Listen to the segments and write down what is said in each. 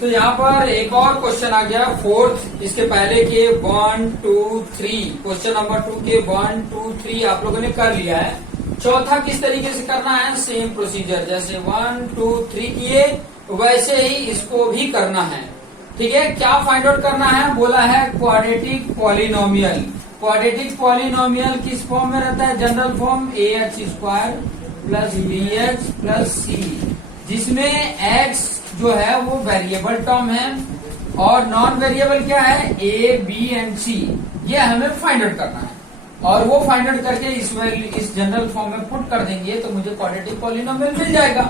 तो यहाँ पर एक और क्वेश्चन आ गया फोर्थ, इसके पहले के 1 2 3 क्वेश्चन नंबर 2 के 1 2 3 आप लोगों ने कर लिया है। चौथा किस तरीके से करना है, सेम प्रोसीजर, जैसे 1 2 3 किए वैसे ही इसको भी करना है। ठीक है, क्या फाइंड आउट करना है, बोला है क्वाड्रेटिक पॉलिनोमियल। क्वाड्रेटिक पॉलिनोमियल किस फॉर्म में रहता है, general form ax² plus bx plus c, जिसमें x जो है वो वेरिएबल टर्म है और नॉन वेरिएबल क्या है, a b एंड c। ये हमें फाइंड आउट करना है और वो फाइंड आउट करके इस जनरल फॉर्म में पुट कर देंगे तो मुझे क्वाड्रेटिक पॉलिनोमियल मिल जाएगा।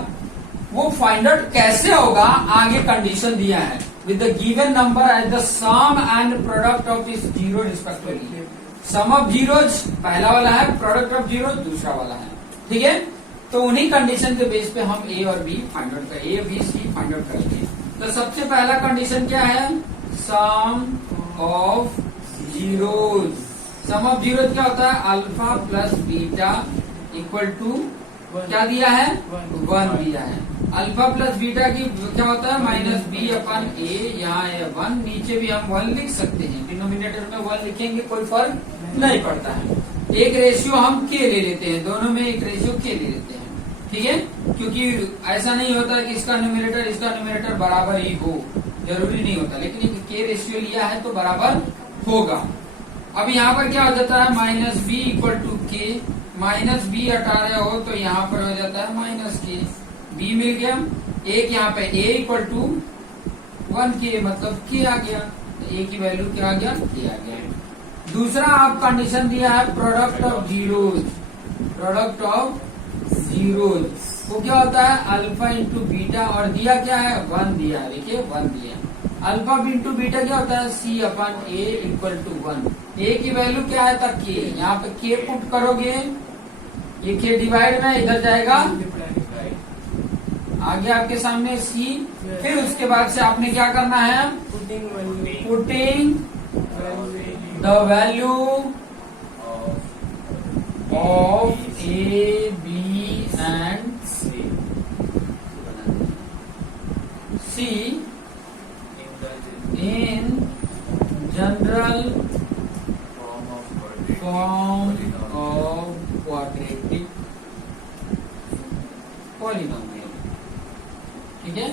वो फाइंड आउट कैसे होगा, आगे कंडीशन दिया है, with the given number as the sum and product of its zero respectively. Sum of zeros पहला वाला है, प्रोडक्ट ऑफ जीरो दूसरा वाला है। ठीक है, तो उन्हीं कंडीशन के बेस पे हम ए और बी फाइंड आउट करेंगे, A B C find out करेंगे। तो सबसे पहला कंडीशन क्या है, sum of zeros. Sum of zeros क्या होता है, alpha plus beta equal to क्या दिया है, 1 दिया है। अल्फा प्लस बीटा की क्या होता है, माइनस बी अपन ए, यहाँ है 1, नीचे भी हम 1 लिख सकते हैं, डिनोमिनेटर में 1 लिखेंगे कोई फर्क नहीं पड़ता है। एक रेशियो हम के ले लेते हैं, दोनों में एक रेशियो के ले लेते हैं। ठीक है, क्योंकि ऐसा नहीं होता कि इसका न्यूमरेटर बराबर ही हो, जरूरी नहीं होता, लेकिन एक के रेशियो लिया है तो बराबर होगा। अब यहाँ पर क्या हो जाता है, माइनस बी इक्वल टू के, माइनस बी हटा रहे हो तो यहाँ पर हो जाता है माइनस के, बी मिल गया। एक यहाँ पे a इक्वल टू 1 के, मतलब के आ गया, तो a की वैल्यू क्या आ गया, के आ गया। दूसरा आप कंडीशन दिया है product of zeros. Product of zeros वो क्या होता है, अल्फा इंटू बीटा, और दिया क्या है, 1 दिया, देखिए 1 दिया। अल्फा इंटू बीटा क्या होता है, c अपन a इक्वल टू 1। a की वैल्यू क्या है, तक के, यहाँ पे के पुट करोगे, ये के डिवाइड में इधर जाएगा, आगे आपके सामने c, फिर उसके बाद से आपने क्या करना है, putting the value of a b and c in general form of quadratic polynomial। ठीक है,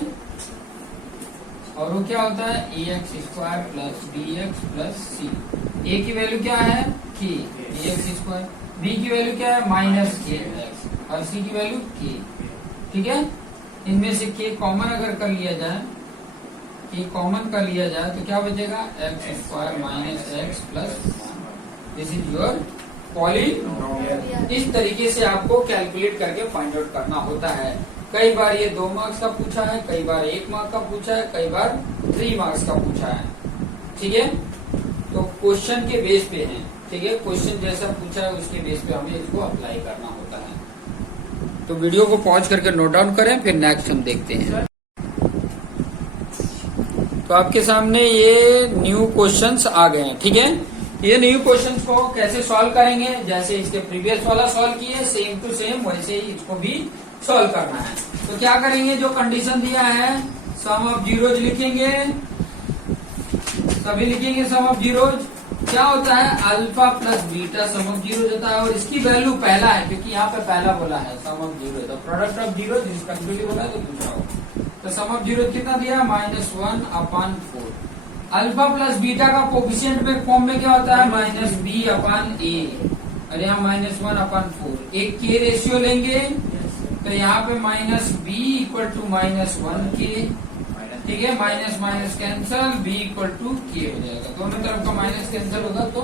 और वो क्या होता है, ax² plus bx plus c। a की वैल्यू क्या है, k, ax², b की वैल्यू क्या है, माइनस के एक्स, और c की वैल्यू k। ठीक है, इनमें से k कॉमन अगर कर लिया जाए, k कॉमन कर लिया जाए तो क्या बचेगा, x² minus x plus, this is your polynomial. इस तरीके से आपको कैलकुलेट करके फाइंड आउट करना होता है। कई बार ये 2 मार्क्स का पूछा है, कई बार 1 मार्क का पूछा है, कई बार 3 मार्क्स का पूछा है। ठीक है, तो क्वेश्चन के बेस पे है। ठीक है, क्वेश्चन जैसा पूछा है उसके बेस पे हमें इसको अप्लाई करना होता है। तो वीडियो को पॉज करके नोट डाउन करें, फिर नेक्स्ट हम देखते हैं। तो आपके सामने ये न्यू क्वेश्चंस आ गए हैं। ठीक है, ये न्यू क्वेश्चंस को कैसे सॉल्व करेंगे, जैसे इसके प्रीवियस वाला सॉल्व किए सेम टू सेम वैसे ही इसको भी सॉल्व करना है। तो क्या करेंगे, जो कंडीशन दिया है सम ऑफ जीरोज लिखेंगे, सभी लिखेंगे सम ऑफ जीरोज। क्या होता है, alpha plus beta some of zeros होता है, और इसकी वैल्यू पहला है क्योंकि यहाँ पे पहला बोला है सम ऑफ जीरो, तो प्रोडक्ट ऑफ जीरो रिस्पेक्टिवली बोला है तो दूसरा हो। तो सम ऑफ जीरो कितना दिया, -1 अपन 4। अल्फा प्लस बीटा का कोफिशिएंट में फॉर्म में क्या होता है, -b अपन a, और यहाँ -1 अपन 4। एक के रेशियो लेंगे तो यहाँ पे -b इक्वल टू -1 के। ठीक है, minus minus cancel, b equal to के हो जाएगा, दोनों तरफ का माइनस कैंसल होगा। तो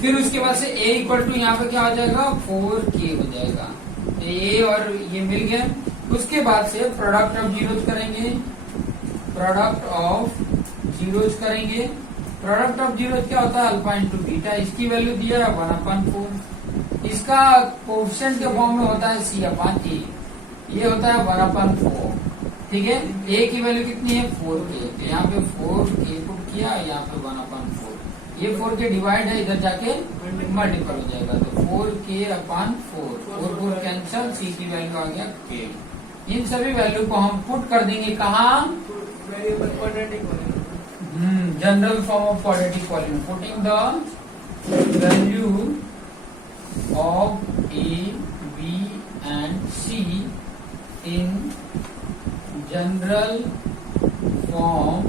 फिर उसके बाद से a इक्वल टू यहाँ पे क्या हो जाएगा, 4k हो जाएगा। a और ये मिल गया। उसके बाद से प्रोडक्ट ऑफ जीरोज करेंगे, प्रोडक्ट ऑफ जीरोज करेंगे। प्रोडक्ट ऑफ जीरोज क्या होता है, अल्फा इंटू बीटा, इसकी वैल्यू दिया है 1/4। इसका कोएफिशिएंट के फॉर्म में होता है c/a, ये होता है 1/4। ठीक है, a की वैल्यू कितनी है, 4k, तो यहाँ पे 4k पुट किया, यहाँ पे 1/4। ये 4k डिवाइड है, इधर जाके मल्टीपल हो जाएगा, तो 4k/4, 4 कैंसल, c की वैल्यू आ गया k। इन सभी वैल्यू को हम पुट कर देंगे कहाँ, variable quadratic polynomial. General form of quadratic polynomial, putting the value of A, B and C in general form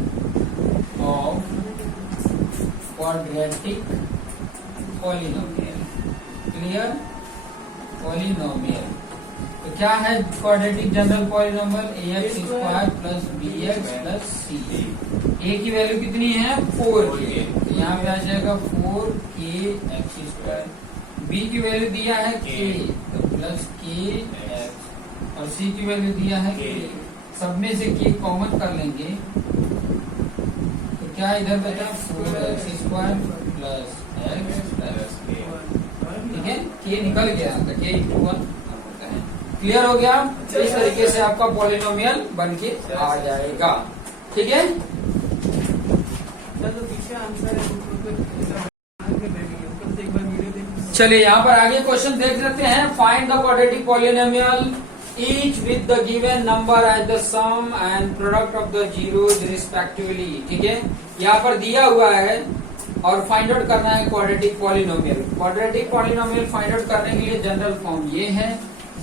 of quadratic polynomial. Clear? Polynomial. तो क्या है quadratic general polynomial? ax square plus bx plus c। a की value कितनी है? 4k, तो यहाँ पे आ जाएगा 4k एक्स स्क्वायर। b की वैल्यू दिया है k, तो प्लस k x, और c की वैल्यू दिया है k। सब में से k कॉमन कर लेंगे तो क्या इधर बचा? 4x square plus x plus k। ठीक है, k निकल गया, तो k × 1 होता है। क्लियर हो गया? इस तरीके से आपका पॉलिनोमियल बन के आ जाएगा। ठीक है, तो पीछे आंसर है, एक बार वीडियो देख। चलिए यहाँ पर आगे क्वेश्चन देख लेते हैं। Find the quadratic polynomial each with the given number as the sum and product of the zeros respectively. ठीक है, यहाँ पर दिया हुआ है और फाइंड आउट करना है quadratic polynomial. Quadratic polynomial find out करने के लिए जनरल फॉर्म ये है,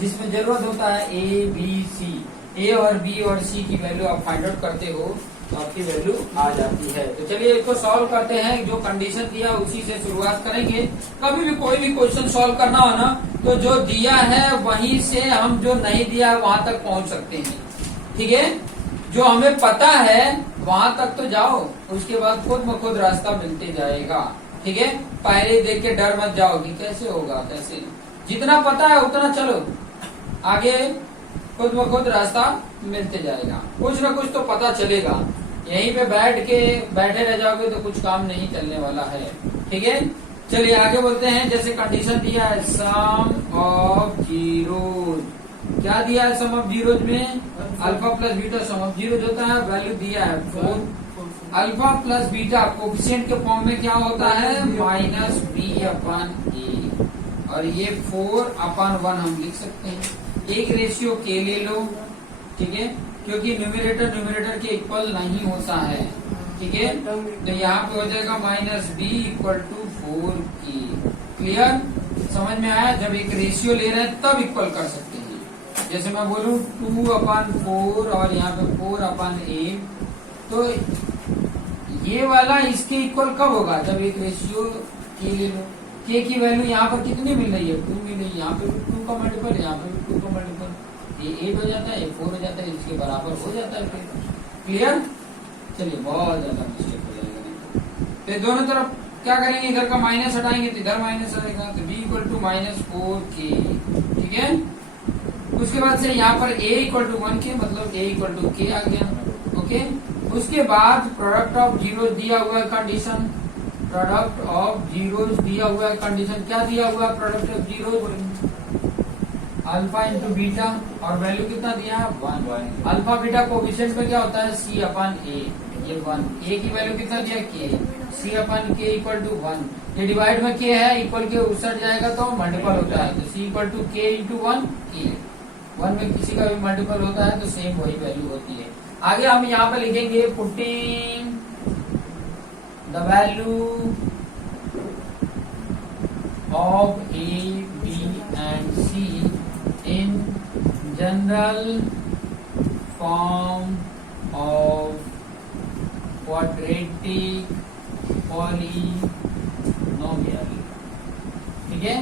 जिसमें जरूरत होता है ए बी सी। ए और बी और सी की वैल्यू आप फाइंड आउट करते हो तो आपकी वैल्यू आ जाती है। तो चलिए इसको सॉल्व करते हैं। जो कंडीशन दिया उसी से शुरुआत करेंगे। कभी भी कोई भी क्वेश्चन सॉल्व करना हो ना, तो जो दिया है वहीं से हम जो नहीं दिया है वहां तक पहुंच सकते हैं। ठीक है, जो हमें पता है वहां तक तो जाओ, उसके बाद खुद ब खुद रास्ता मिलते जाएगा। ठीक है, पहले देख के डर मत जाओ कि कैसे होगा कैसे। जितना पता है उतना चलो, आगे खुद ब खुद रास्ता मिलते जाएगा। कुछ ना कुछ तो पता चलेगा। यहीं पे बैठे रह जाओगे तो कुछ काम नहीं चलने वाला है। ठीक है, चलिए आगे बोलते हैं। जैसे कंडीशन दिया है सम ऑफ जीरोज। क्या दिया है सम ऑफ जीरोज में? Alpha plus beta some of zeros होता है। वैल्यू दिया है 4। अल्फा प्लस बीटा कोफिशिएंट के फॉर्म में क्या होता है? -b/a, और ये 4/1 हम लिख सकते हैं। एक रेशियो के ले लो। ठीक है, क्योंकि न्यूमरेटर के इक्वल नहीं होता है। ठीक है, तो यहाँ पे हो जाएगा -b = 4k। क्लियर? समझ में आया? जब एक रेशियो ले रहे हैं तब इक्वल कर सकते हैं। जैसे मैं बोलूं 2/4 और यहाँ पे 4/8, तो ये वाला इसके इक्वल कब होगा? जब एक रेशियो के ले लो। के की वैल्यू यहाँ पर कितनी मिल रही है? 2 मिल रही है। यहाँ पे भी 2 का मल्टीपल, यहाँ पे भी 2 का मल्टीपल। ये 8 हो जाता है, ये 4 हो जाता है, इसके बराबर हो जाता है फिर। क्लियर? चलिए, बहुत ज्यादा मिस्टेक हो जाएगा। तो दोनों तरफ क्या करेंगे? इधर का माइनस हटाएंगे तो इधर माइनस आएगा, तो b = -4k। ठीक है, उसके बाद से यहाँ पर a = 1k, मतलब a = k आ गया। ओके, उसके बाद प्रोडक्ट ऑफ जीरो दिया हुआ है कंडीशन। प्रोडक्ट ऑफ जीरोज दिया हुआ है कंडीशन। क्या दिया हुआ है product of zeros? Alpha into beta, और वैल्यू कितना दिया है? 1। अल्फा बीटा कोफिशिएंट में क्या होता है? c/a, ये 1। a की वैल्यू कितना दिया? k। c/k = 1। ये डिवाइड में k है, इक्वल के उसट जाएगा तो मल्टीपल होता है, तो c = k × 1 k। 1 में किसी का भी मल्टीपल होता है तो सेम वही वैल्यू होती है। आगे हम यहाँ पे लिखेंगे putting the value of a, b and c in general form of quadratic polynomial। ठीक है,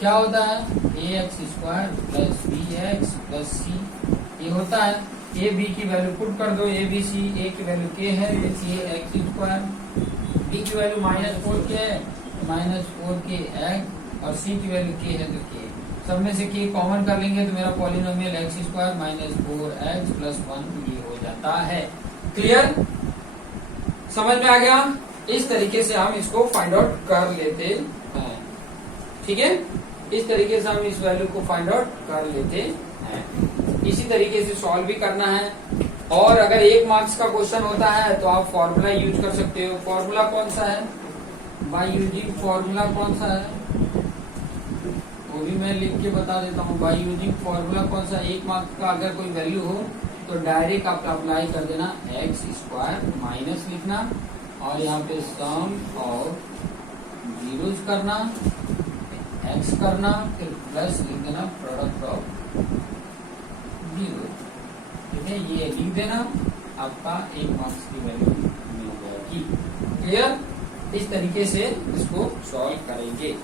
क्या होता है? ax² + bx + c, ये होता है। a b की वैल्यू पुट कर दो, a b c। a की वैल्यू k है तो k(x²), b की वैल्यू -4k है -4k x, और c की वैल्यू k है तो k। सब में से k कॉमन कर लेंगे तो मेरा पॉलिनोमियल x² - 4x + 1 ये हो जाता है। क्लियर? समझ में आ गया? इस तरीके से हम इसको फाइंड आउट कर लेते हैं। ठीक है, इस तरीके से हम इस वैल्यू को फाइंड आउट कर लेते हैं। इसी तरीके से सॉल्व भी करना है। और अगर 1 मार्क्स का क्वेश्चन होता है तो आप फॉर्मूला यूज कर सकते हो। फॉर्मूला कौन सा है? बाय यूजिंग फॉर्मूला कौन सा है वो भी मैं लिख के बता देता हूँ। बाय यूजिंग फॉर्मूला कौन सा? 1 मार्क्स का अगर कोई वैल्यू हो तो डायरेक्ट आप अप्लाई कर देना एक्स स्क्वायर माइनस लिखना और यहाँ पे सम ऑफ जीरोज करना, एक्स करना, फिर प्लस लिख देना प्रोडक्ट ऑफ जीरो। ठीक है, ये लिख देना, आपका 1 मार्क्स की वैल्यू मिल जाएगी। क्लियर? इस तरीके से इसको सॉल्व करेंगे।